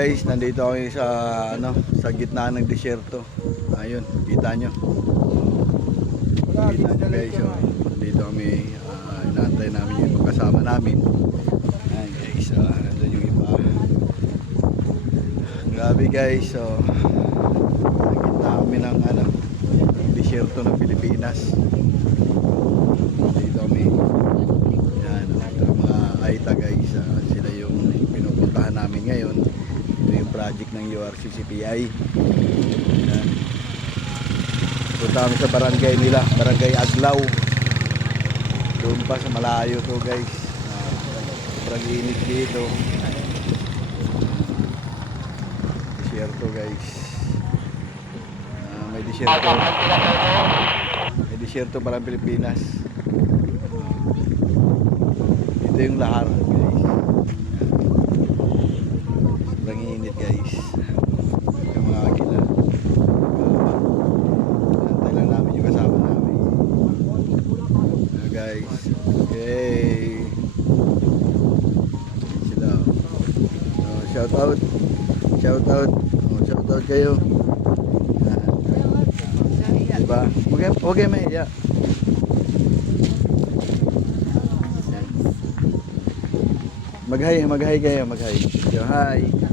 Guys, nandito kami sa sa gitna ng disyerto. Ayun, kita nyo. Kita nyo guys, oh. Nandito kami, inaantay namin yung ibang kasama namin. Ayan guys, nandun yung iba. Grabe guys, so gitna kami ng disyerto ng Pilipinas. Nandito kami. Ayan, ito mga Aita guys, sila yung pinupuntahan namin ngayon. Ito yung project ng URCCPI. Ayan. Punta kami sa barangay nila, Barangay Aglaw. Doon pa sa malayo to guys. Sobrang init dito. Disyerto guys. May disyerto. May disyerto parang Pilipinas. Ito yung lahar guys. Sobrang init guys. Yung mga agila. Antay lang namin yung kasama namin. Guys. Yay! Sila. Shout out. Shout out. Shout out kayo. Diba? Okay may iya. Mag-hi kayo, mag-hi. Hi.